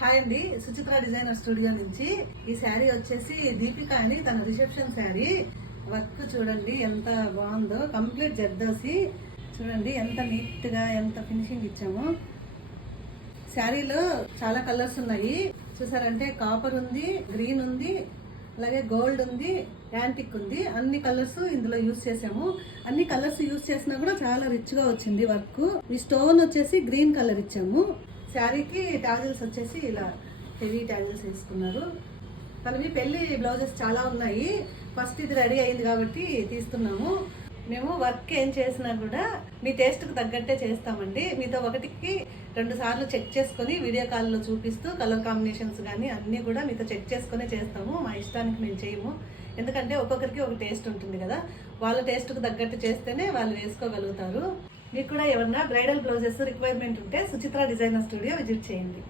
Hi అండి, Suchitra designer studio నుంచి. ఈ శారీ వచ్చేసి దీపిక అని తన రిసెప్షన్ శారీ. వర్క్ చూడండి ఎంత బాగుందో, కంప్లీట్ జర్దోసి. చూడండి ఎంత నీట్ గా ఎంత ఫినిషింగ్ ఇచ్చాము. శారీలో చాలా కలర్స్ ఉన్నాయి చూసారంటే, కాపర్ ఉంది, గ్రీన్ ఉంది, అలాగే గోల్డ్ ఉంది, యాంటిక్ ఉంది. అన్ని కలర్స్ ఇందులో యూజ్ చేసాము. అన్ని కలర్స్ యూజ్ చేసినా కూడా చాలా రిచ్ గా వచ్చింది వర్క్. ఈ స్టోన్ వచ్చేసి గ్రీన్ కలర్ ఇచ్చాము. శారీకి టాజిల్స్ వచ్చేసి ఇలా హెవీ టాజిల్స్ వేసుకున్నారు. తనవి పెళ్లి బ్లౌజెస్ చాలా ఉన్నాయి. ఫస్ట్ ఇది రెడీ అయింది కాబట్టి తీస్తున్నాము. మేము వర్క్ ఏం చేసినా కూడా మీ టేస్ట్కి తగ్గట్టే చేస్తామండి. మీతో 1కి 2 సార్లు చెక్ చేసుకొని వీడియో కాల్లో చూపిస్తూ కలర్ కాంబినేషన్స్ కానీ అన్నీ కూడా మీతో చెక్ చేసుకునే చేస్తాము. మా ఇష్టానికి మేము చేయము. ఎందుకంటే ఒక్కొక్కరికి ఒక టేస్ట్ ఉంటుంది కదా, వాళ్ళ టేస్ట్కి తగ్గట్టు చేస్తేనే వాళ్ళు వేసుకోగలుగుతారు. మీకు కూడా ఏమన్నా బ్రైడల్ బ్లౌజెస్ రిక్వైర్మెంట్ ఉంటే సుచిత్ర డిజైనర్ స్టూడియో విజిట్ చేయండి.